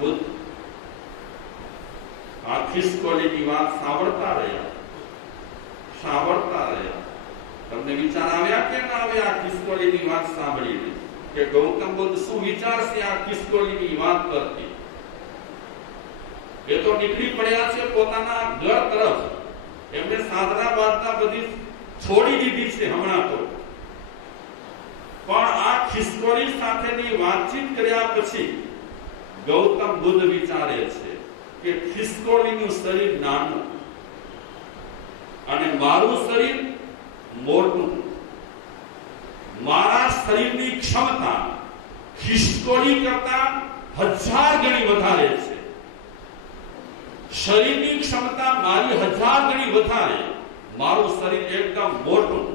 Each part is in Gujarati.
बुद्ध आ खिसकोलीनी વાત સાંભળતા રહ્યા તમને વિચાર આવ્યા કે ના આવ્યા ખિસકોલીની વાત સાંભળીને કે ગૌતમ બુદ્ધ શું વિચારશે આ ખિસકોલીની વાત પરથી? એ તો નીકળી પડ્યા છે પોતાના ઘર તરફ, એમને સાધના બાધના બધી છોડી દીધી છે હમણાં તો, પણ આ ખિસકોલી સાથેની વાતચીત કર્યા પછી ગૌતમ બુદ્ધ વિચારે છે કે ખિસકોલીનું શરીર નાનું અને મારું શરીર મોટું, મારા શરીરની ક્ષમતા ખિસકોલી કરતા 1000 ગણી વધારે છે. શરીરની ક્ષમતા મારી 1000 ગણી વધારે, મારું શરીર એકદમ મોટું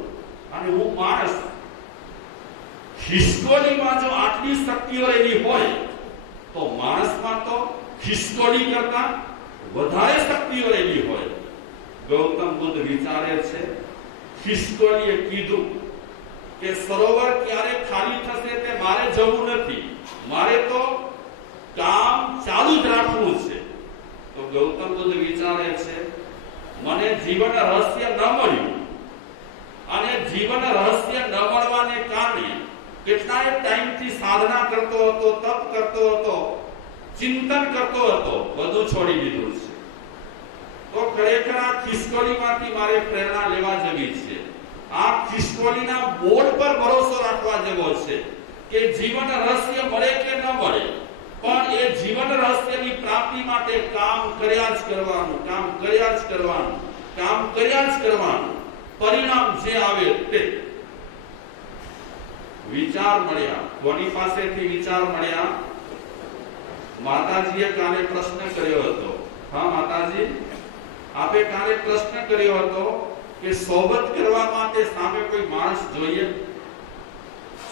અને હું માણસ. ખિસકોલીમાં જો આટલી શક્તિઓ રહેલી હોય તો માણસમાં તો ખિસકોલી કરતા વધારે શક્તિઓ રહેલી હોય. ગૌતમ બુદ્ધ વિચારે છે, ખિસકોલીએ કીધું કે સરોવર ક્યારે ખાલી થશે તે મારે જવું નથી, મારે તો કામ ચાલુ જ રાખવું છે. તો ગૌતમ બુદ્ધ વિચારે છે, મને જીવન રહસ્ય ન મળ્યું અને જીવન રહસ્ય ન મળવાને કારણે કેટલાય ટાઈમથી સાધના કરતો હતો, તપ કરતો હતો, ચિંતન કરતો હતો, બધું છોડી દીધું છે. તો ખરેખર આ ખિસકોલીમાંથી મારે પ્રેરણા લેવા જેવી છે. આ ખિસકોલીના બોર્ડ પર ભરોસો રાખવા જેવો છે કે જીવન રહસ્ય મળે કે ન મળે, પણ એ જીવન રહસ્યની પ્રાપ્તિ માટે કામ કર્યા જ કરવાનું, કામ કર્યા જ કરવાનું, કામ કર્યા જ કરવાનું. પરિણામ જે આવે તે. વિચાર મળ્યા, કોની પાસેથી વિચાર મળ્યા? માતાજીએ કાલે પ્રશ્ન કર્યો હતો. હા માતાજી, આપે કાલે પ્રશ્ન કર્યો હતો કે સોબત કરવા માટે સામે કોઈ માણસ જોઈએ,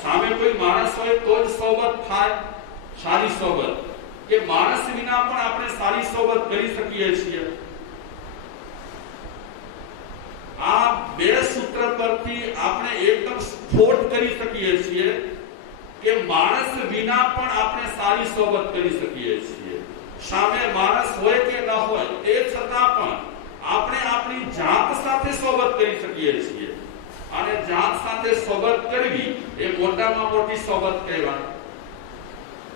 સામે કોઈ માણસ હોય તો જ સોબત થાય, સારી સોબત, કે માણસ વિના પણ આપણે સારી સોબત કરી શકીએ છીએ. આ બે સૂત્ર પરથી આપણે એકદમ સ્ફોટ કરી શકીએ છીએ કે માણસ વિના પણ આપણે સારી સોબત કરી શકીએ છીએ. સામે માણસ હોય કે ન હોય તે છતાં પણ આપણે આપણી જાત સાથે સોબત કરી શકીએ છીએ. અને જાત સાથે સોબત કરવી એ મોટામાં મોટી સોબત કહેવાય.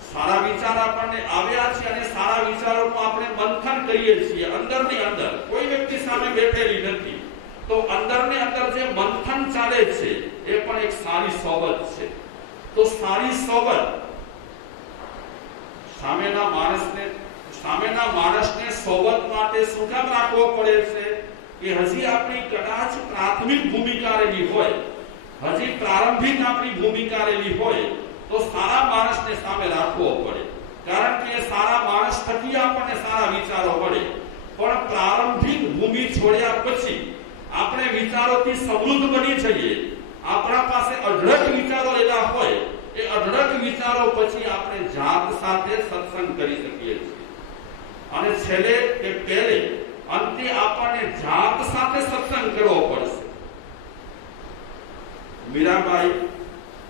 સારા વિચાર આપણને આવ્યા છે અને સારા વિચારોનું આપણે મંથન કરીએ છીએ અંદરની અંદર, કોઈ વ્યક્તિ સામે બેઠેલી નથી, તો અંદરની અંદર જે મંથન ચાલે છે એ પણ એક સારી સોબત છે. તો સારી સોબત સામેના માણસને સોબત માટે શું કામ રાખવો પડે છે કે હજી આપણી કદાચ પ્રાથમિક ભૂમિકા રહેલી હોય, હજી પ્રારંભિક આપણી ભૂમિકા રહેલી હોય તો સારા માણસને સામે રાખવો પડે, કારણ કે સારા માણસ થકી આપણને સારા વિચારો મળે. પણ પ્રારંભિક ભૂમિ છોડ્યા પછી આપણે વિચારોથી સમૃદ્ધ બની જઈએ, આપણા પાસે અઢળક વિચારો રહેલા હોય, એ અઢળક વિચારો પછી આપણે જાત સાથે સત્સંગ કરી શકીએ છીએ. અને છેલ્લે કે પહેલે અંતે આપણને જાત સાથે સત્સંગ કરવો પડશે. મીરાબાઈ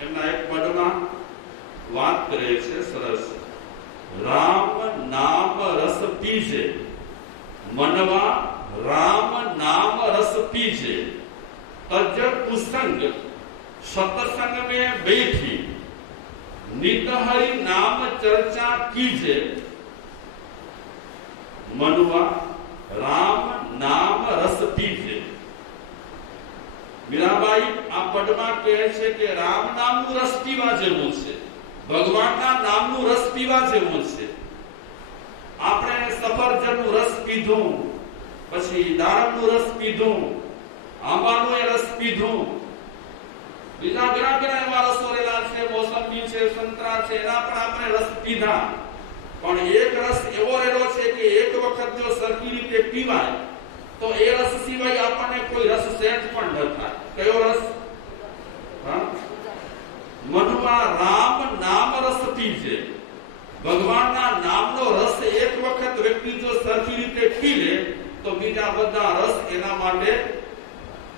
એમના એક પદમાં વાત કરે છે સરસ, રામ નામ રસ પીજે મનવા, રામ નામ રસ पीजे तज कुसंग सत्संग में बैठी नित हरि नाम चर्चा कीजे मनुआ राम नाम रस पीजे। मीराबाई आ पदમાં કહે છે કે રામ નામનું રસ પીવા જેવું છે, ભગવાનના નામનું રસ પીવા જેવું છે। આપણે સફરજનનું રસ પીધું, પછી દાડમનું રસ પીધું, આંબાનું રસ પીધું, બીજા ઘણા ઘણા એવા રસો રહેલા છે, મોસંબી છે, સંતરા છે, એના પણ આપણે રસ પીધા। પણ એક રસ એવો રહેલો છે કે એક વખત જો સરખી રીતે પીવાય તો એ રસ સિવાય આપણને કોઈ રસ સહેજ પણ ન થાય। કયો રસ? મનુઆ રામ નામ રસ પીજે। ભગવાનના નામનો રસ એક વખત વ્યક્તિ જો સરખી રીતે પી લે તો બીજા બધા રસ એના માટે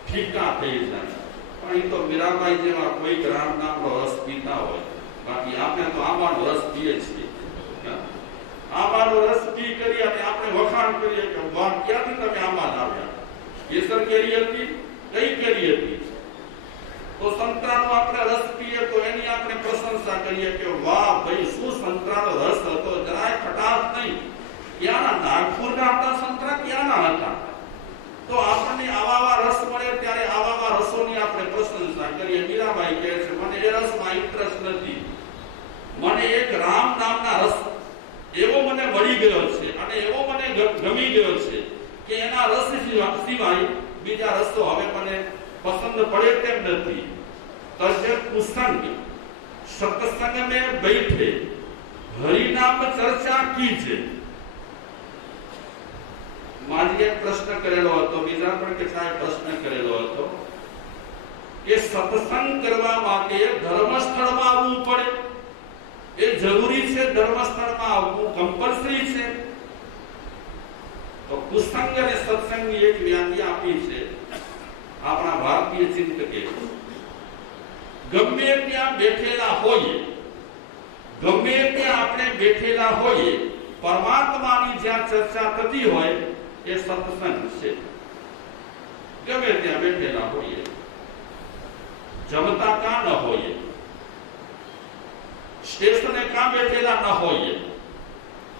ફીકા થઈ જાય। પણ એ તો મીરાબાઈ જેવા કોઈ રામ નામનો રસ પીતા હોય, બાકી આપણે તો આંબાનો રસ પીએ છીએ। આંબાનો રસ પી કરી અને આપણે વખાણ કરીએ કે વાહ, ક્યાંથી તમે આંબા લાવ્યા? કેસર કેરી હતી, કઈ કેરી હતી? તો સંતરાનો આપણે રસ પીએ તો એની આપણે પ્રશંસા કરીએ કે વાહ ભાઈ, શું સંતરાનો રસ હતો, જરાય ખટાશ નહીં. ક્યાંના? નાગપુરના હતા સંતરા, ક્યાંના હતા? તો આપણને આવા રસ મળે ત્યારે આવા રસોની આપણે પ્રશંસા કરીએ. મીરાબાઈ કહે છે, મને એ રસમાં ઇન્ટરેસ્ટ નથી, મને એક રામ નામના રસ એવો મને મળી ગયો છે અને એવો મને ગમી ગયો છે કે એના રસ સિવાય બીજા રસો હવે મને પસંદ પડે તેમ નથી. તજે કુસંગ સત્સંગ में बैठे हरि नाम चर्चा कीजे. માજી એક પ્રશ્ન કરેલો હતો, બીજા પણ કેટલાય પ્રશ્ન કરેલો હતો કે સત્સંગ કરવા માટે ધર્મસ્થળમાં આવવું પડે, એ જરૂરી છે? ધર્મસ્થળમાં આવવું કમ્પલ્સરી છે? તો કુસંગ અને સત્સંગની એક વ્યાખ્યા આપી છે આપણા ભારતીય ચિંતકે. ગમે ત્યાં બેઠેલા હોઈએ, ગમે ત્યાં આપણે બેઠેલા હોઈએ, પરમાત્માની જ્યાં ચર્ચા થતી હોય એ સત્સંગ છે. ગમે ત્યાં બેઠેલા હોઈએ, જમતા કાં ન હોઈએ, સ્ટેશને કાં બેઠેલા ન હોઈએ,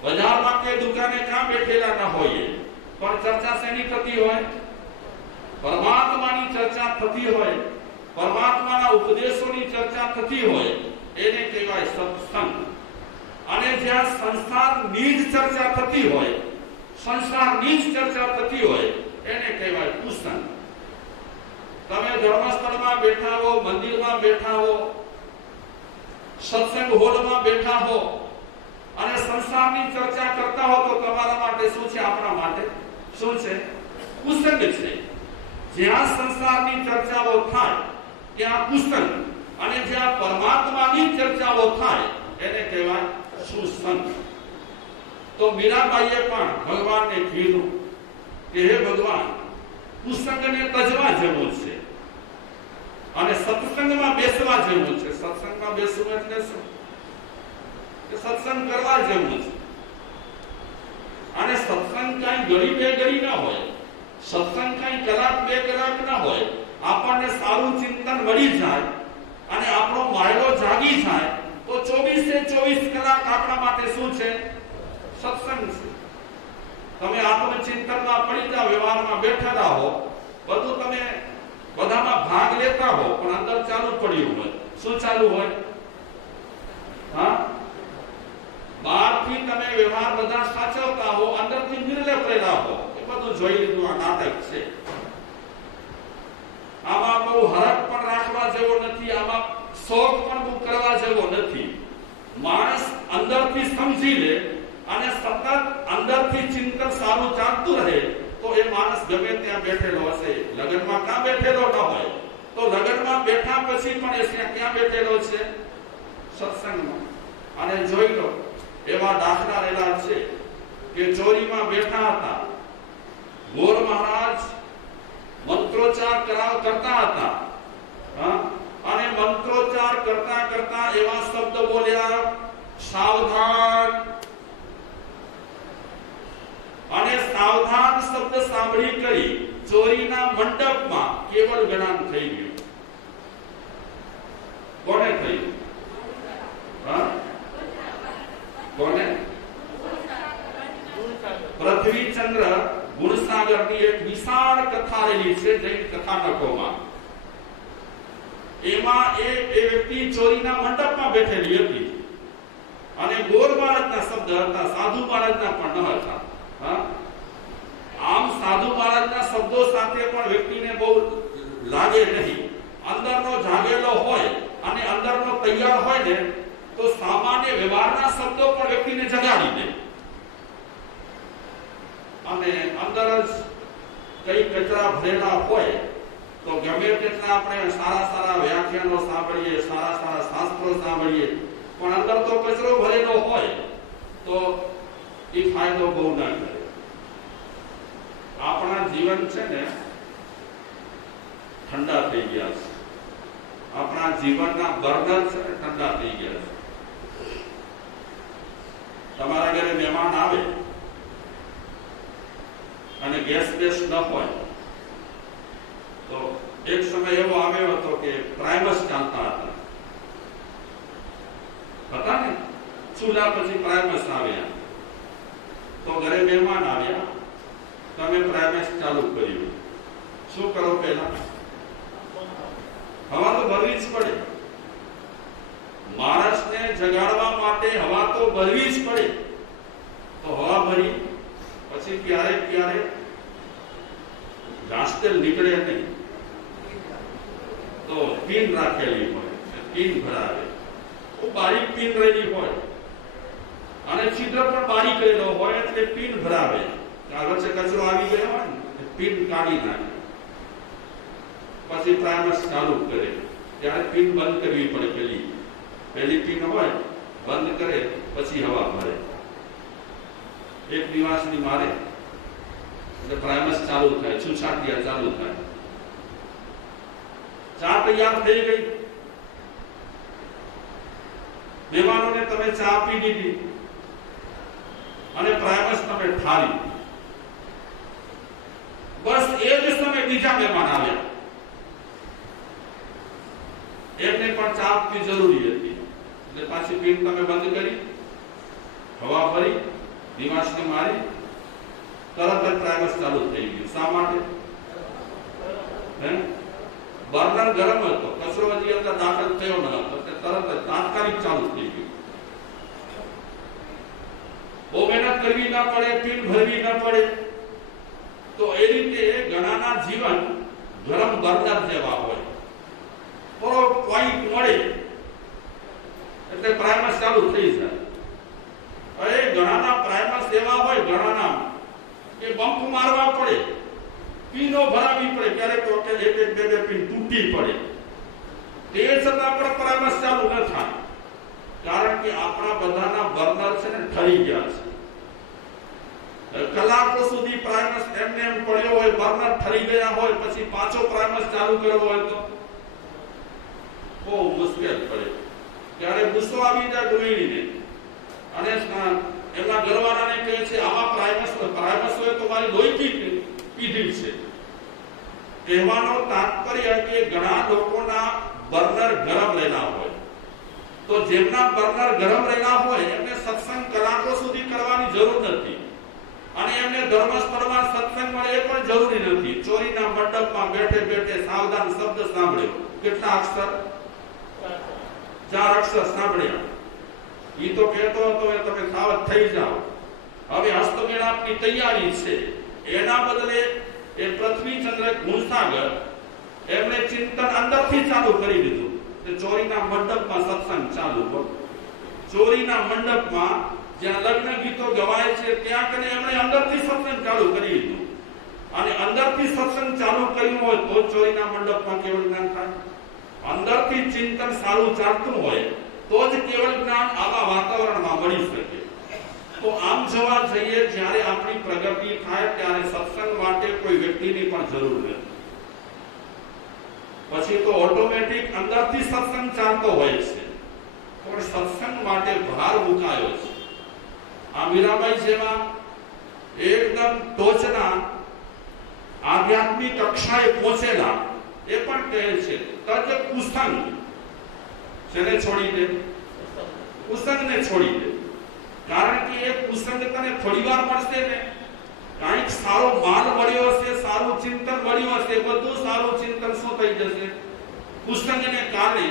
બજારમાં કે દુકાને કાં બેઠેલા ન હોઈએ, પણ ચર્ચા શેની થતી હોય? પરમાત્માની ચર્ચા થતી હોય, પરમાત્માના ઉપદેશોની ચર્ચા થતી હોય, એને કહેવાય સત્સંગ. અને જ્યાં સંસારની જ ચર્ચા થતી હોય, સંસારની જ ચર્ચા થતી હોય, એને કહેવાય કુસંગ. તમે ધર્મસ્થળમાં બેઠા હો, મંદિરમાં બેઠા હો, સત્સંગ હોલમાં બેઠા હો અને સંસારની ચર્ચા કરતા હો, તો તમારા માટે શું છે? આપણા માટે શું છે? કુસંગ છે. જ્યાં સંસારની ચર્ચાઓ થાય ત્યાં કુસંગ, અને જ્યાં પરમાત્માની ચર્ચાઓ થાય એને કહેવાય સુસંગ. તો મીરાબાઈએ પણ ભગવાનને કીધું કે હે ભગવાન, કુસંગને તજવા જેવું છે અને સત્સંગમાં બેસવા જેવું છે. સત્સંગમાં બેસવું એટલે શું? કે સત્સંગ કરવા જેવું છે. અને સત્સંગ કઈ ઘડી બે ઘડી ના હોય, સત્સંગ કઈ કલાક બે કલાક ના હોય. આપણને સારું ચિંતન મળી જાય અને આપણો માયલો જાગી જાય તો 24 કલાક આપણા માટે શું છે? સત્સંગ છે. તમે આત્મચિંતનમાં પડી જાઓ, વ્યવહારમાં બેઠેલા હો, બધું તમે બધામાં ભાગ લેતા હો, પણ અંદર ચાલુ પડ્યું હોય. શું ચાલુ હોય? હા, બહારથી તમે વ્યવહાર બધા સાચવતા હો, અંદરથી નિર્લેપ રહેલા હો. એ બધું જોઈ લીધું. આ નાટક છે. આમાં બહુ હરખ પણ રાખવા જેવો નથી, આમાં શોખ પણ બહુ કરવા જેવો નથી. માણસ અંદરથી સમજી લે અને સતત અંદરથી ચિંતન સારું ચાલતું રહે તો એ માણસ ગમે ત્યાં બેઠેલો હશે. લગ્નમાં ક્યાં બેઠેલો ન હોય, તો લગ્નમાં બેઠા પછી પણ એ ક્યાં બેઠેલો છે? સત્સંગમાં. અને જોઈ લો, એવા દાખલા રહેલા છે કે ચોરીમાં બેઠા હતા, ગોર મહારાજ મંત્રોચ્ચાર કરતા હતા, અને મંત્રોચ્ચાર કરતા કરતા એવા શબ્દ બોલ્યા, સાવધાન. અને સાવધાન શબ્દ સાંભળી કરી ચોરીના મંડપમાં કેવળ જ્ઞાન થઈ ગયું. કોને થયું? કોને? પૃથ્વીચંદ્ર ગુણસાગરની એક વિશાળ કથા રહેલી છે જૈન કથાનકોમાં. એમાં એ વ્યક્તિ ચોરીના મંડપમાં બેઠેલી હતી અને ગોર મહારાજના શબ્દ હતા, સાધુ મહારાજના પણ ન હતા. આમ સાધુ મહારાજના શબ્દો સાથે પણ વ્યક્તિને બહુ લાગે નહીં. અંદરનો જાગેલો હોય અને અંદરનો તૈયાર હોય ને તો સામાન્ય વ્યવહારના શબ્દો પણ વ્યક્તિને જગાડી દે. અને અંદર જ કઈ કચરા ભરેલા હોય તો ગમે તેટલા આપણે સારા વ્યાખ્યાનો સાંભળીએ, સારા શાસ્ત્રો સાંભળીએ, પણ અંદર તો કચરો ભરેલો હોય તો એ ફાયદો બહુ ના કરે. આપણા જીવન છે ને ઠંડા થઈ ગયા છે. આપણા જીવનના બર્નર છે ને ઠંડા થઈ ગયા છે. તમારા ઘરે મહેમાન આવે અને ગેસ બેસ ન હોય તો એક સમય એવો આવ્યો હતો કે પ્રાઇમસ ચાલતા હતા ને, ચૂલા પછી પ્રાઇમસ આવ્યા, તો ઘરે મહેમાન આવ્યા, તમે પ્રાઇમસ ચાલુ કર્યું, શું કરો? પહેલા હવા તો ભરવી જ પડે, માણસને જગાડવા માટે હવા તો ભરવી જ પડે. તો હવા ભરી પછી ક્યારે ઘાસતેલ નીકળે નહીં તો પિન રાખેલી હોય, પિન ભરાવે, ખૂબ બારીક પિન રહેલી હોય અને છિદ્ર પણ બારીક રહેલો હોય એટલે પિન ભરાવે. વચ્ચે કચરો આવી ગયો હોય ને પિન કાઢી નાખે, પછી પ્રાઇમસ ચાલુ કરે, ત્યારે પિન બંધ કરવી પડે. પહેલી પિન હોય બંધ કરે પછી હવા ભરે. એક દિવસની મારે એટલે પ્રાઇમસ ચાલુ થાય, છુછાટિયા ચાલુ થાય. ચા તૈયાર થઈ ગઈ, મહેમાનોને તમે ચા આપી દીધી અને પ્રાઇમસ તમે ઠારી. બસ એ જ સમયે બીજા મહેમાન આવ્યા, એમને પણ ચા આપવી જરૂરી હતી એટલે પાછી પિન તમે બંધ કરી, હવા ભરી, દિમાગને મારી, તરત જ પ્રાઇમસ ચાલુ થઈ ગયું. શા માટે? બર્નર ગરમ હતો, કચરો હજી અંદર દાખલ થયો ન હતો, તરત જ તાત્કાલિક ચાલુ થઈ ગયું. બહુ મહેનત કરવી ના પડે, પિન ભરવી ના પડે. તો એ રીતે ઘણાના જીવન ગરમ બર્નર જેવા હોય, થોડો પોઈન્ટ મળે એટલે પ્રાઇમસ ચાલુ થઈ જાય. હવે ઘણાના પ્રાઇમસ એવા હોય, ઘણાના કે બમ્પ મારવા પડે, પીનો ભરાવી પડે, ક્યારેક તો કે એક બે પીન તૂટી પડે, તે છતાં પણ પ્રાઇમસ ચાલુ ન થાય, કારણ કે આપણા બધાના બર્નર છે ને ઠરી ગયા છે. કલાકો સુધી પ્રાઇમસ એમને એમ પડ્યો હોય, બર્નર ઠરી ગયા હોય, પછી પાછો પ્રાઇમસ ચાલુ કરવો હોય તો બહુ મુશ્કેલ પડે. ત્યારે ગુસ્સો આવી જાય ગૃહિણીને અને એમના ઘરવાળાને કહે છે આમાં પ્રાઇમસ હોય તો મારી લોહી પીધી છે. કહેવાનો તાત્પર્ય કે ઘણા લોકોના બર્નર ગરમ રહેલા હોય, તો જેમના બર્નર ગરમ રહેલા હોય એમને સત્સંગ કલાકો સુધી કરવાની જરૂર નથી અને એમને ધર્મસ્થળમાં સત્સંગ મળે એ પણ જરૂરી નથી. ચોરીના મંડપમાં બેઠે બેઠે સાવધાન શબ્દ સાંભળ્યો, કેટલા અક્ષર? 4 અક્ષર સાંભળ્યા. ઈ તો કહેતો હતો એ તમે સાવધ થઈ જાઓ. હવે હસ્તમેળાપની તૈયારી છે, એના બદલે એ પૃથ્વીચંદ્ર ગુણસાગર એમણે ચિંતન અંદરથી ચાલુ કરી દીધું. ચોરીના મંડપમાં સત્સંગ ચાલુ. ચોરીના મંડપમાં જ્યાં લગ્ન ગીતો ગવાય છે ત્યાં કને એમણે અંદરથી સત્સંગ ચાલુ કરી દીધું. અને અંદરથી સત્સંગ ચાલુ કર્યું હોય તો ચોરીના મંડપમાં કેવળ જ્ઞાન થાય. અંદરથી ચિંતન સારું ચાલતું હોય તો જ કેવળ જ્ઞાન આવા વાતાવરણમાં મળી શકે. તો આમ જોવા જઈએ, જ્યારે આપણી પ્રગતિ થાય ત્યારે સત્સંગ માટે કોઈ વ્યક્તિની પણ જરૂર નથી. પછી તો ઓટોમેટિક અંદરથી સત્સંગ ચાલતો હોય છે, પણ સત્સંગ માટે ભાર મુકાયો છે. આ મીરાબાઈ જેવા એકદમ ટોચના આધ્યાત્મિક કક્ષાએ પહોંચેલા એ પણ કહે છે તજ કુસંગ. જેને છોડી દે? કુસંગને છોડી દે. કારણ કે એ કુસંગ તને થોડી વાર મળશે ને, કાંઈક સારો માલ મળ્યો હશે, સારું ચિંતન મળ્યું હશે, બધું સારું ચિંતન શું થઈ જશે? કુસંગને કારણે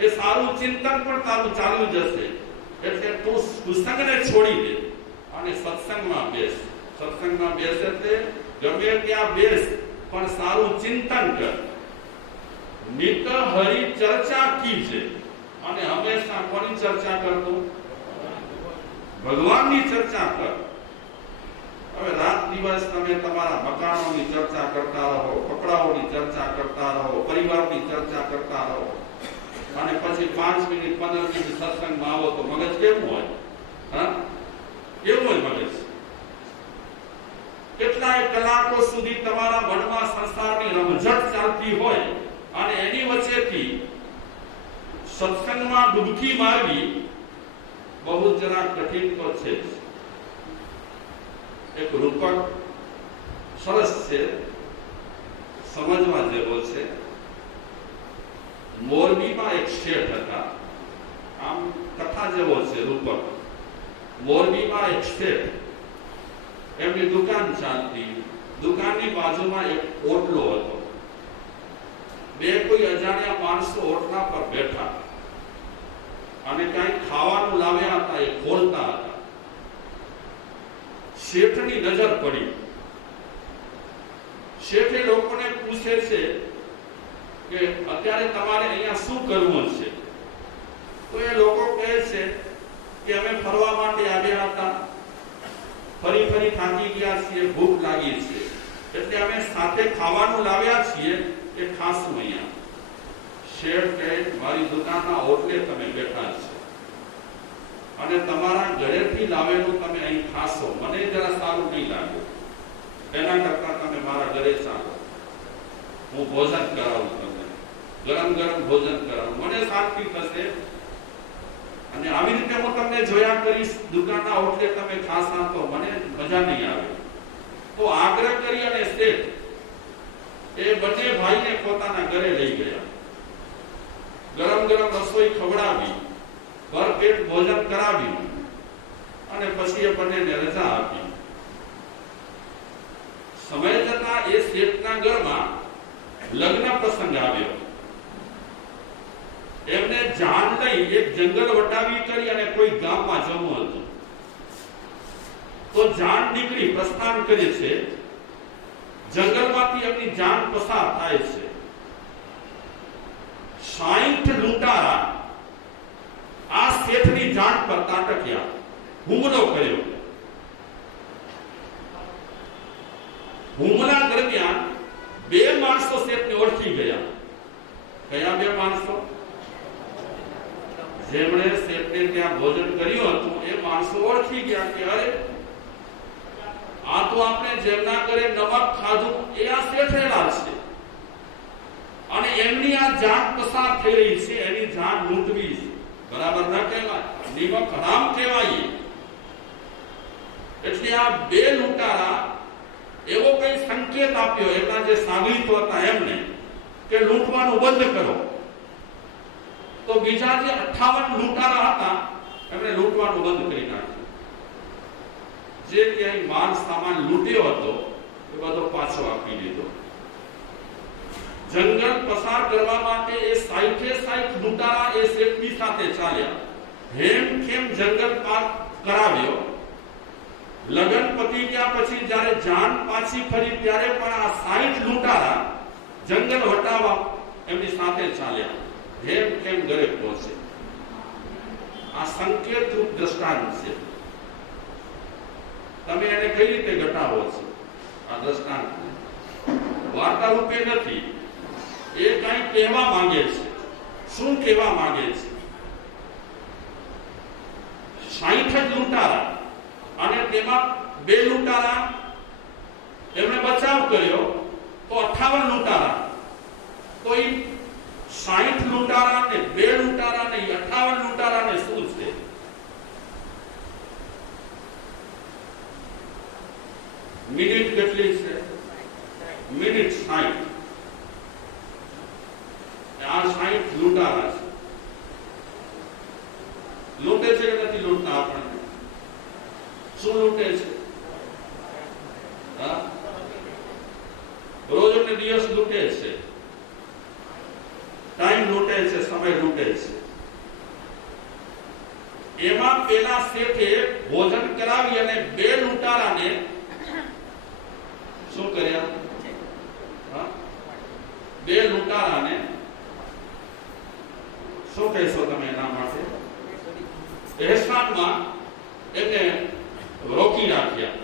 એ સારું ચિંતન પણ તારું ચાલુ જશે. એટલે તું કુસંગને છોડી દે અને સત્સંગમાં બેસ. સત્સંગમાં બેસ એટલે ગમે ત્યાં બેસ, પણ સારું ચિંતન કર. નિત હરિ ચર્ચા કીજે. અને હંમેશા કોની ચર્ચા કરતો? ભગવાનની ચર્ચા કર. હવે રાત દિવસ તમે તમારા મકાનોની ચર્ચા કરતા રહો, કપડાઓની ચર્ચા કરતા રહો, પરિવારની ચર્ચા કરતા રહો, અને પછી 5 મિનિટ 15 મિનિટ સત્સંગમાં આવો તો મગજ કેવું હોય? કેવું હોય મગજ? કેટલાય કલાકો સુધી તમારા મનમાં સંસારની રમઝટ ચાલતી હોય અને એની વચ્ચેથી સત્સંગમાં ડૂબકી મારવી બહુ જરા કઠિન તો છે જ. એક રૂપક સરસ છે, સમજવા જેવો છે. મોરબીમાં એક શેઠ હતા, આમ કથા જેવો છે રૂપક. મોરબીમાં એક શેઠ, એમની દુકાન ચાલતી, દુકાનની બાજુમાં એક ઓટલો હતો. બે કોઈ અજાણ્યા માણસો ઓટલા પર બેઠા અને કઈ ખાવાનું લાવ્યા હતા, એ ખોલતા હતા. શેઠની નજર પડી. શેઠે લોકોને પૂછે છે કે અત્યારે તમારે અહીંયા શું કરવું છે? તો એ લોકો કહે છે કે અમે ફરવા માટે આવ્યા હતા, ફરી ફરી થાકી ગયા છીએ, ભૂખ લાગી છે, એટલે અમે સાથે ખાવાનું લાવ્યા છીએ, એ ખાશું અહીંયા. શેઠ કહે મારી દુકાનના ઓટલે તમે બેઠા છો અને તમારા ઘરેથી લાવેલું તમે અહીં ખાશો, મને જરા સારું નહીં લાગે. એના કરતા તમે મારા ઘરે ચાલો, હું ભોજન કરાવું, તમને ગરમ ગરમ ભોજન કરાવું, મને શાંતિ થશે. અને આવી રીતે હું તમને જોયા કરીશ દુકાનના ઓટલે તમે ખાશા તો મને મજા નહીં આવે. તો આગ્રહ કરી અને શેઠ એ બંને ભાઈને પોતાના ઘરે લઈ ગયા. ગરમ ગરમ રસોઈ ખવડાવી, ભરપેટ ભોજન કરાવ્યું અને પછી એ બંનેને રજા આપી. સમય જતા એ શેઠના ઘરમાં લગ્ન પ્રસંગ આવ્યો. એમને જાન લઈ એક જંગલ વટાવી કરી અને કોઈ ગામમાં જવું હતું. તો જાન નીકળી પ્રસ્થાન કરે છે. જંગલમાંથી એમની જાન પસાર થાય છે. 60 લૂંટારા આ શેઠની જાન પર તાટક્યા, હુમલો કર્યો. હુમલા દરમિયાન બે માણસો શેઠને ઓળખી ગયા. કયા બે માણસો? જેમણે શેઠને ત્યાં ભોજન કર્યું હતું એ માણસો ઓળખી ગયા કે અરે આ તો આપણે જેમના ઘરે નમક ખાધું એ આ શેઠેલા છે અને એમની આ જાન પસાર થઈ રહી છે, એની જાન લૂંટવી છે. બરાબર ન કહેવાય, નિમક હરામ કહેવાય. એટલે આ બે લૂંટારા એવો કઈ સંકેત આપ્યો એમના જે સાગરીતો હતા એમને કે લૂંટવાનું બંધ કરો. તો બીજા જે 58 લૂંટારા હતા એમણે લૂંટવાનું બંધ કરી નાખ્યું. જે ક્યાંય માલ સામાન લૂંટ્યો હતો એ બધો પાછો આપી દીધો. જંગલ પસાર કરવા માટે એ 60 લૂંટારા એ શેઠની સાથે ચાલ્યા. હેમ ખેમ જંગલ પાર કરાવ્યો. લગન પતી ગયા પછી જ્યારે જાન પાછી ફરી ત્યારે પણ આ 60 લૂંટારા જંગલ વટાવવા એમની સાથે ચાલ્યા. હેમ ખેમ ઘરે પહોંચે. આ સંકેત રૂપ દ્રષ્ટાંત છે. તમે એને કઈ રીતે ઘટાડો છો? આ દ્રષ્ટાંત વાર્તા રૂપે નથી, એ કઈ કહેવા માંગે છે. શું કહેવા માંગે છે? 60 લૂંટારા અને તેમાં બે લૂંટારા એમણે બચાવ કર્યો તો 58 લૂંટારા. તો એ 60 લૂંટારા ને બે લૂંટારા ને 58 લૂંટારા ને શું છે? મિનિટ કેટલી છે? મિનિટ 60. આ 60 લૂંટારા છે. લૂંટે છે કે નથી લૂંટતા? આપણને શું લૂંટે છે? રોજ અને દિવસ લૂંટે છે, ટાઈમ લૂંટે છે, સમય લૂંટે છે. એમાં પેલા શેઠે ભોજન કરાવી અને બે લૂંટારાને શું કર્યા? બે લૂંટારાને શું કહેશો તમે એના માટે? એહસાનમાં એને રોકી રાખ્યા.